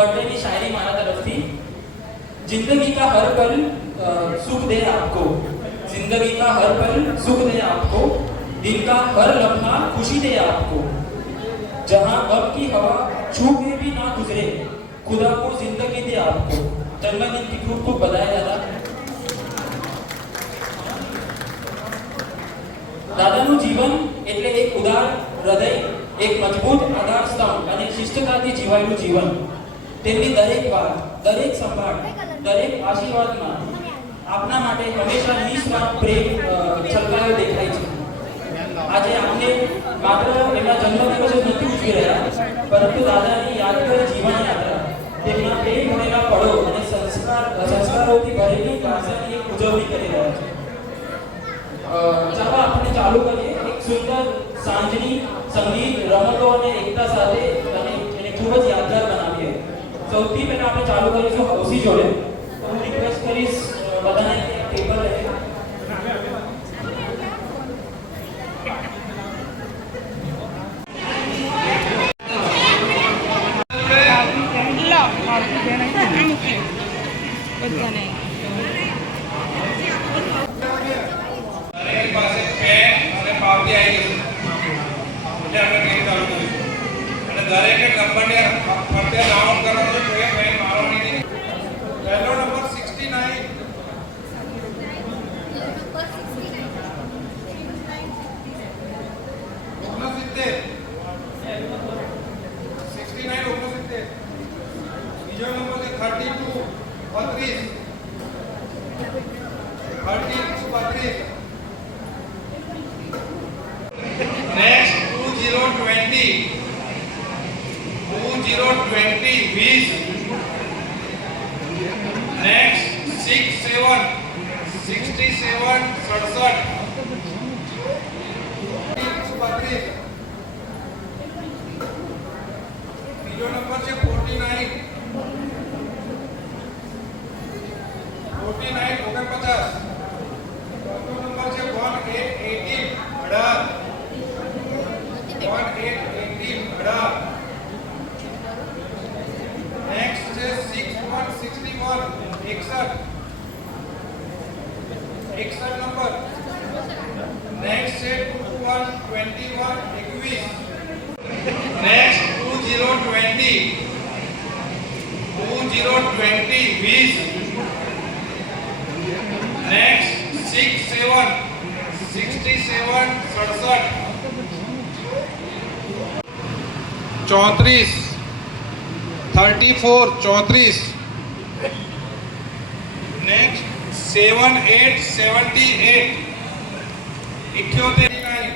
Birthday की शायरी मारा तरफ थी। जिंदगी का हर पल सुख दे आपको, जिंदगी का हर पल सुख दे आपको, दिन का हर लम्हा खुशी दे आपको, जहां गम की हवा छू के भी ना गुजरे, खुदा को जिंदगी दे आपको। जन्मदिन की खूब खूब बधाई दादा। દાદાનું જીવન એટલે એક ઉદાર હૃદય, એક મજબૂત આધાર સ્તંભ અને શિષ્ટતાથી જીવાયેલું જીવન। તેમની દરેક વાત, દરેક સંભાળ, દરેક આશીર્વાદમાં આપના માટે હંમેશા નિસ્વાર્થ પ્રેમ છલકાયો દેખાય છે। આજે આપણે માત્ર એમના જન્મદિવસ જ નથી ઉજવી રહ્યા, પરંતુ દાદાની યાદગાર જીવન યાત્રા, તેમના પ્રેમ ભરેલા પળો અને સંસ્કારોથી ભરેલી ભાષાની એક ઉજવણી કરી રહ્યા છે। ચાલો આપણે ચાલુ કરીએ એક સુંદર સાંજની સંગીત, રમતો અને એકતા સાથે અને એને ખૂબ જ યાદગાર બનાવીએ। સૌથી પહેલા આપણે ચાલુ કરીશું હૌસી જોડે। હું રિક્વેસ્ટ કરીશ બધાને ટેબલ લઈ દરેકે નંબરને ફરતે રાઉન્ડ કરવાનો છે, કોઈ પેન મારવાની નહીં। પહેલો નંબર 69 બીજો નંબર છે 32 32 નેક્સ્ટ 2020 20 नेक्स्ट 67 67 67 બીજો નંબર છે 49 49 49 ચોથો નંબર છે 1818 1818 नेक्स्ट है 6161 61 नंबर। नेक्स्ट है 2121 21 next 2020 20 next 67 67 67 34 34 34 next 78 78 78 29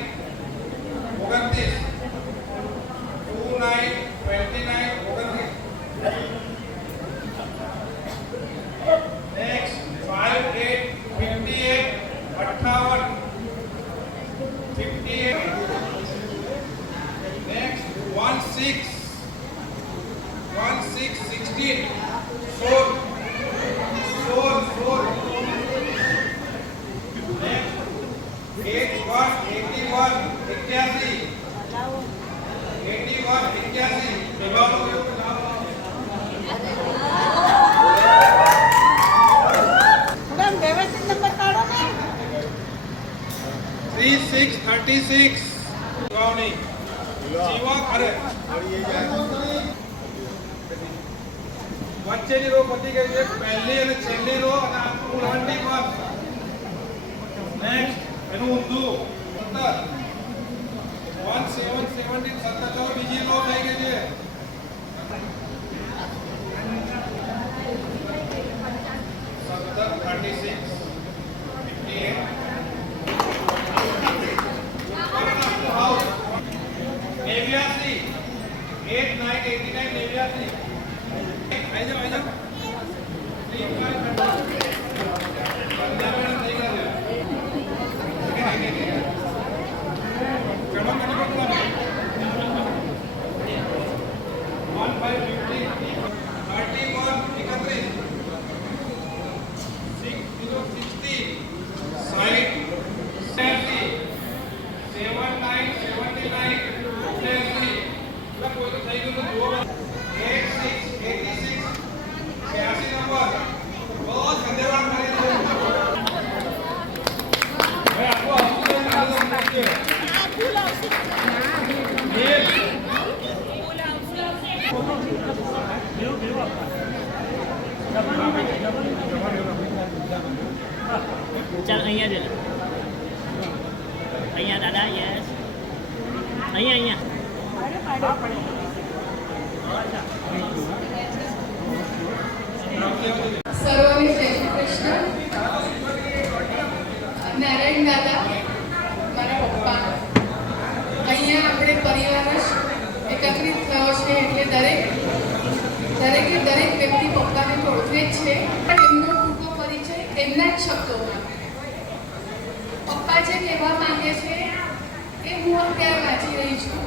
next 58 58 58 58 next 16 16 4 4 4 next 81 81 81 36 गावनी जीवा अरे વચ્ચેની રો પતી ગઈ છે, પહેલી અને છેલ્લી રો અને આ કુલ 101 નેક્સ્ટ એનું ઊંધું 17 17 બીજી રો થઈ ગઈ છે। 36 89 79 80 થઈ ગયું તો 8 6 86 નંબર બહુ ધન્યવાદ કરી દો હવે આપો આપો ચાલુ રાખજો ચાલ અહીંયા જ અહીંયા દાદા યસ અહીંયા સર્વને જય શ્રી કૃષ્ણ. નારાયણ દાદા મારા પપ્પા અહીંયા આપણે પરિવાર જ એકત્રિત થયો છે એટલે દરેક વ્યક્તિ પપ્પાને તો ઓળખે જ છે પણ એમનો ટૂંકો પરિચય એમના જ શબ્દોમાં પપ્પા જે કહેવા માંગે છે એ હું અત્યારે વાંચી રહી છું.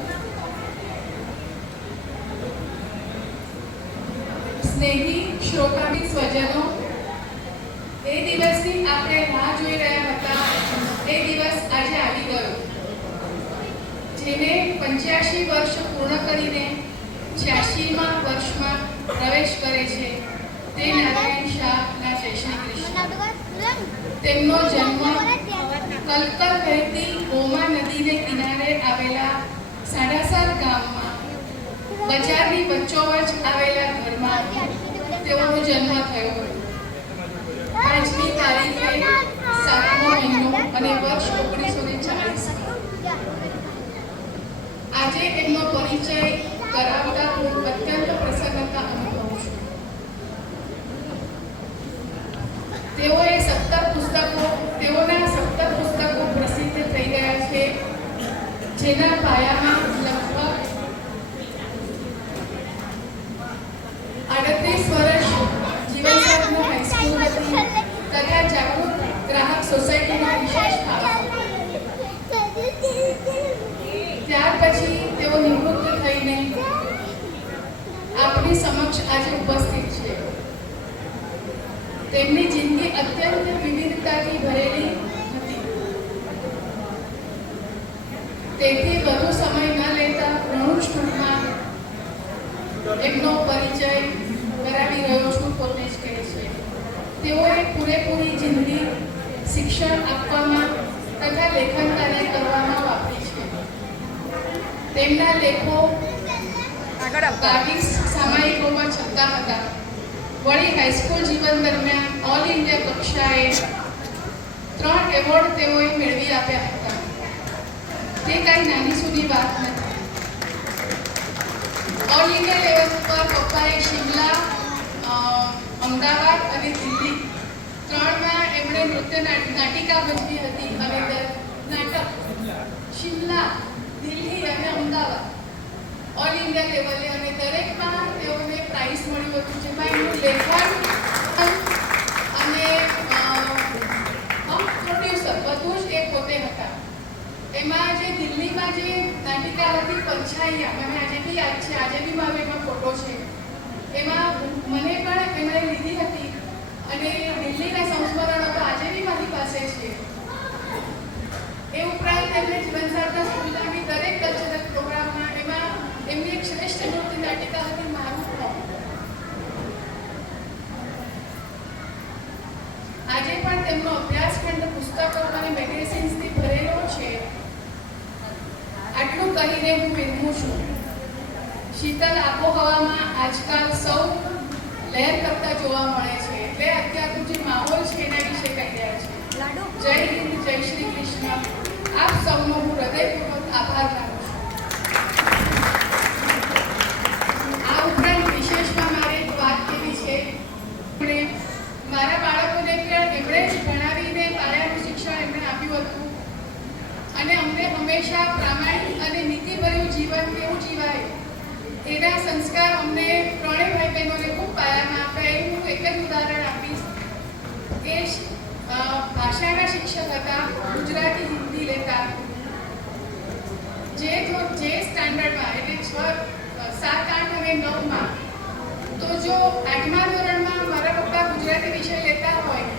સ્નેહી શ્રોતાની સ્વજનો, એ દિવસની આપણે રાહ જોઈ રહ્યા હતા. એ દિવસ આજે આવી ગયો. જેને 85 વર્ષ પૂર્ણ કરીને 86મા વર્ષમાં પ્રવેશ કરે છે તે નારાયણ શાહના જય શ્રી કૃષ્ણ. તેમનો જન્મ કલકલ વહેતી ગોમા નદીને કિનારે આવેલા સાડાસાર ગામમાં બજારની વચ્ચોવચ આવેલા ઘરમાં તેઓનો જન્મ થયો. 5મી તારીખે 7મો મહિનો અને વર્ષ 1940. આજે એમનો પરિચય કરાવતા હું અત્યંત પ્રસન્નતા અનુભવું છું. તેઓના 17 પુસ્તકો પ્રસિદ્ધ થઈ ગયા છે, જેના પાયામાં લગભગ 38 વર્ષ જીવનસાથીનો હાઈસ્કૂલ હતી તથા જાગૃત ગ્રાહક સોસાયટીનો વિશેષ ફાળો. ત્યાર પછી તેઓ નિવૃત્ત થઈને આપણી સમક્ષ આજે ઉપસ્થિત છે. તેમની જિંદગી અત્યંત વિવિધતાથી ભરેલી હતી, તેથી વધુ સમય ન લેતા ઘણું જ ટૂંકમાં એમનો પરિચય કરાવી રહ્યો છું. પોતે જ કહે છે તેઓએ પૂરેપૂરી જિંદગી શિક્ષણ આપવામાં તથા લેખન કાર્ય કરવામાં વાપરી છે. તેમના લેખો કાવ્ય સામાયિકોમાં છપતા હતા. વળી હાઈસ્કૂલ જીવન દરમિયાન ઓલ ઇન્ડિયા કક્ષાએ 3 એવોર્ડ તેઓએ મેળવી આપ્યા હતા. તે કાંઈ નાની સૂની વાત નથી. ઓલ ઇન્ડિયા લેવલ પર પપ્પાએ શિમલા, અમદાવાદ અને દિલ્હી 3માં એમણે નૃત્ય નાટિકા ભજવી હતી. અને નાટક શિમલા, દિલ્હી અને અમદાવાદ ઓલ ઇન્ડિયા લેવલે, અને દરેકમાં તેઓને પ્રાઇઝ મળ્યું હતું, જેમાં એમનું લેખન અને પ્રોડ્યુસર બધું જ એ પોતે હતા. એમાં જે દિલ્હીમાં જે નાટિકા હતી પરછાઈયા, મને આજે બી યાદ છે, આજે બી મારો એમાં ફોટો છે. એમાં મને પણ એમણે લીધી હતી અને દિલ્હીના સંસ્મરણો તો આજે બી મારી પાસે છે. એ ઉપરાંત એમને જીવનસાથના સ્કૂલના દરેક કલ્ચરલ પ્રોગ્રામમાં એમાં એમની એક શ્રેષ્ઠ નૃત્ય નાટિકા હતી મારું ફોર્મ. આજે પણ તેમનો અભ્યાસખંડ પુસ્તકો અને મેગેઝિન્સથી ભરેલો છે. આટલું કહીને હું વિરમું છું. શીતળ આબોહવામાં આજકાલ સૌ લહેર કરતા જોવા મળે છે, એટલે અત્યારનો જે માહોલ છે એના વિશે કહી રહ્યા છે. જય હિન્દ, જય શ્રી કૃષ્ણ. આપ સૌનો હું હૃદયપૂર્વક આભાર માનું છું. આ ઉપરાંત વિશેષમાં મારે એક વાત કહેવી છે. મારા બાળકોને પણ એમણે જ ભણાવીને પાયાનું શિક્ષણ એમણે આપ્યું હતું અને અમને હંમેશા પ્રામાણિક અને નીતિભર્યું જીવન કેવું જીવાય એના સંસ્કાર અમને ત્રણેય ભાઈ બહેનોને ખૂબ પાયામાં આપ્યા. એવું હું એક જ ઉદાહરણ આપીશ. એ ભાષાના શિક્ષક હતા, ગુજરાતી હિન્દી લેતા. જે સ્ટાન્ડર્ડમાં એટલે 6, 7, 8 અને 9માં, તો જો 8મા ધોરણમાં મારા પપ્પા ગુજરાતી વિષય લેતા હોય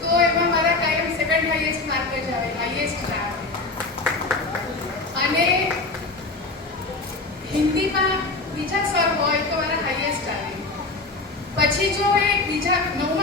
તો એમાં મારા કાયમ સેકન્ડ હાઈએસ્ટ માર્ક જ આવે, હાઈએસ્ટ ના આવે. અને હિન્દીમાં બીજા સર હોય તો મારા હાઈએસ્ટ પછી જો એ બીજા 9મા